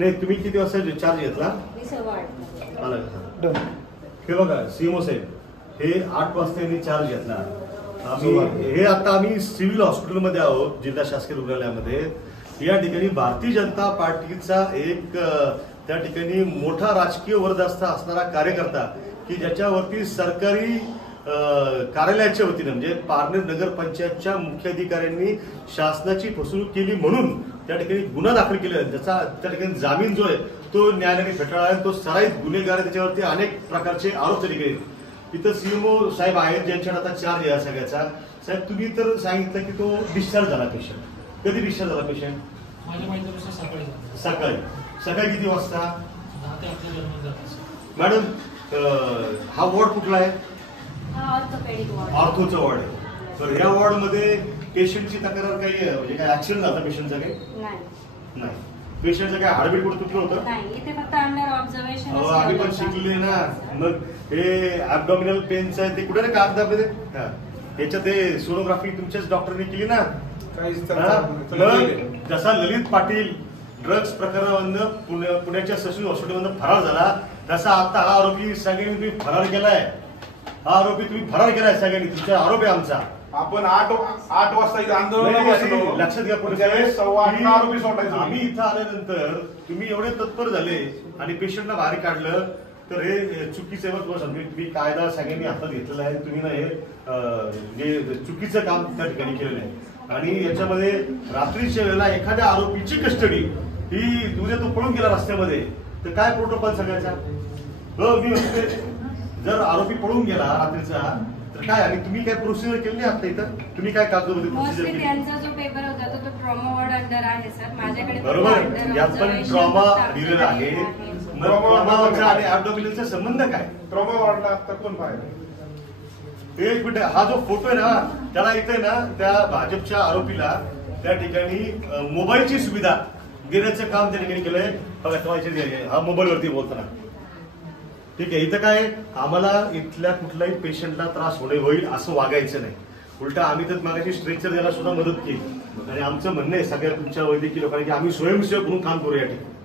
नाही तुम्ही किती वाजता चार्ज घेतला? मी 8:15 आला का? हे बघा सीएमओ साहेब, हे 8 वाजता यांनी चार्ज घेतला. हे आता आम्ही सिव्हिल हॉस्पिटलमध्ये आहोत, जिल्हा शासकीय रुग्णालयामध्ये. या ठिकाणी भारतीय जनता पार्टीचा एक त्या ठिकाणी मोठा राजकीय वरदहस्त असणारा कार्यकर्ता की ज्याच्यावरती सरकारी कार्यालयाच्या वतीनं म्हणजे पारनेर नगरपंचायतच्या मुख्याधिकाऱ्यांनी शासनाची फसवणूक केली म्हणून त्या ठिकाणी गुन्हा दाखल केला. त्याचा त्या ठिकाणी जामीन जो आहे तो न्यायालयाने फेटाळला आहे. तो सराईत गुन्हेगार, त्याच्यावरती अनेक प्रकारचे आरोप त्यांनी केले. इथं सीएमओ साहेब आहेत ज्यांच्याकडे आता चार्ज आहे सगळ्याचा. साहेब तुम्ही तर सांगितलं की तो डिस्चार्ज झाला पेशंट. कधी डिस्चार्ज झाला पेशंट? माझ्या माहितीनुसार सकाळी सकाळी. सकाळी किती वाजता? 10 ते 11 दरम्यान. मॅडम हा वॉर्ड कुठला आहे? ऑर्थोचा वॉर्ड आहे. तर ह्या वॉर्डमध्ये पेशंटची तक्रार काही म्हणजे काय ऍक्सिडेंट झाला पेशंटचा? काही नाही. पेशंटचं काय हार्टबीट कुठं तुटलं होतं? आम्ही पण शिकले ना. मग हे ऍबडॉमिनल पेनचं आहे ते कुठे ना कागदामध्ये त्याच्यात ते सोनोग्राफी तुमच्याच डॉक्टरने केली ना. जसा ललित पाटील ड्रग्ज प्रकरणामधनं पुण्याच्या ससून हॉस्पिटलमधून फरार झाला तसा आता हा आरोपी सगळ्यांनी तुम्ही फरार केलाय. हा आरोपी तुम्ही फरार केलाय सगळ्यांनी. तुमचा आरोप आहे आमचा. आपण 8 वाजता इथे आंदोलन लक्षात घ्या. आरोपी सोडायचं. आम्ही इथं आल्यानंतर तुम्ही एवढे तत्पर झाले आणि पेशंटला बाहेर काढलं तर हे चुकीचं आहे. तुम्हाला सांगतो तुम्ही कायदा सगळ्यांनी हातात घेतलेला आहे. तुम्ही ना हे चुकीचं काम त्या ठिकाणी केलेलं आहे. आणि याच्यामध्ये रात्रीच्या वेळेला एखाद्या आरोपीची कस्टडी ही उद्या तो पळून गेला रस्त्यामध्ये तर काय प्रोटोकॉल सगळ्याचा? मी म्हणते जर आरोपी पळून गेला रात्रीचा तर काय आणि तुम्ही काय प्रोसिजर केली आता इथं? तुम्ही काय कागदपत्र मोस्टली त्यांचा जो पेपर होता तो ट्रॉमा वॉर्ड अंडर आहे सर. माझ्याकडे बरोबर यात पण ट्रॉमा दिलेला आहे. ट्रॉमाचा आणि ऍबडॉमिनलचा संबंध काय? ट्रॉमा वॉर्डला आता कोण पाहिजे? एक मिनिट. हा जो फोटो आहे ना त्याला इथे ना त्या भाजपच्या आरोपीला त्या ठिकाणी मोबाईलची सुविधा देण्याचं काम त्या ठिकाणी केलंय. बघा हा मोबाईलवरती बोलताना ठीक आहे. इथं काय आम्हाला इथल्या कुठल्याही पेशंटला त्रास होईल असं वागायचं नाही. उलटा आम्ही तर मागाची स्ट्रेचर द्यायला सुद्धा मदत केली. आणि आमचं म्हणणं आहे सगळ्या तुमच्या वैद्यकीय लोकांनी की आम्ही स्वयंसेवक म्हणून काम करू या ठिकाणी.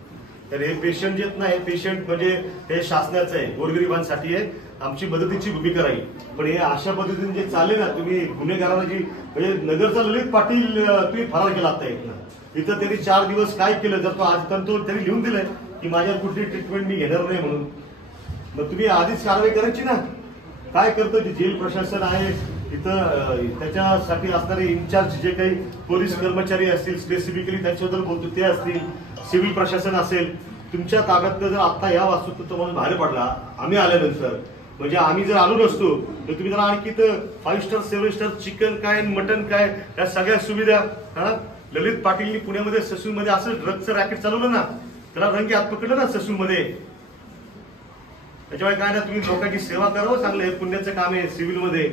तर हे पेशंट जे नाही पेशंट म्हणजे हे शासनाचं आहे, गोरगरिबांसाठी आहे. आमची मदतीची भूमिका राहील. पण हे अशा पद्धतीने जे चालले ना तुम्ही गुन्हेगारांना जी म्हणजे नगरचा ललित पाटील तुम्ही फरार केला आता इथं त्यांनी 4 दिवस काय केलं जर तो आज तो त्यांनी लिहून दिलंय की माझ्या कुठली ट्रीटमेंट मी घेणार नाही म्हणून. मग तुम्ही आधीच कारवाई करायची ना. काय करतो जे जेल प्रशासन आहे इथं त्याच्यासाठी असणारे इन्चार्ज जे काही पोलीस कर्मचारी असतील स्पेसिफिकली त्यांच्याबद्दल बोलतो ते असतील, सिव्हिल प्रशासन असेल, तुमच्या ताब्यातनं जर आता या वास्तू तुम्हाला बाहेर पडला आम्ही आल्यानंतर म्हणजे आम्ही जर आलो नसतो तर तुम्ही जरा आणखी 5 स्टार 7 स्टार चिकन काय मटन काय या सगळ्या सुविधा ललित पाटीलनी पुण्यामध्ये ससूनमध्ये असं ड्रग्जचं रॅकेट चालवलं ना त्याला रंगी हात पकडलं ना ससूनमध्ये. त्याच्यामुळे काय ना तुम्ही लोकांची सेवा करावं चांगलं हे पुण्याचं काम आहे सिव्हिलमध्ये.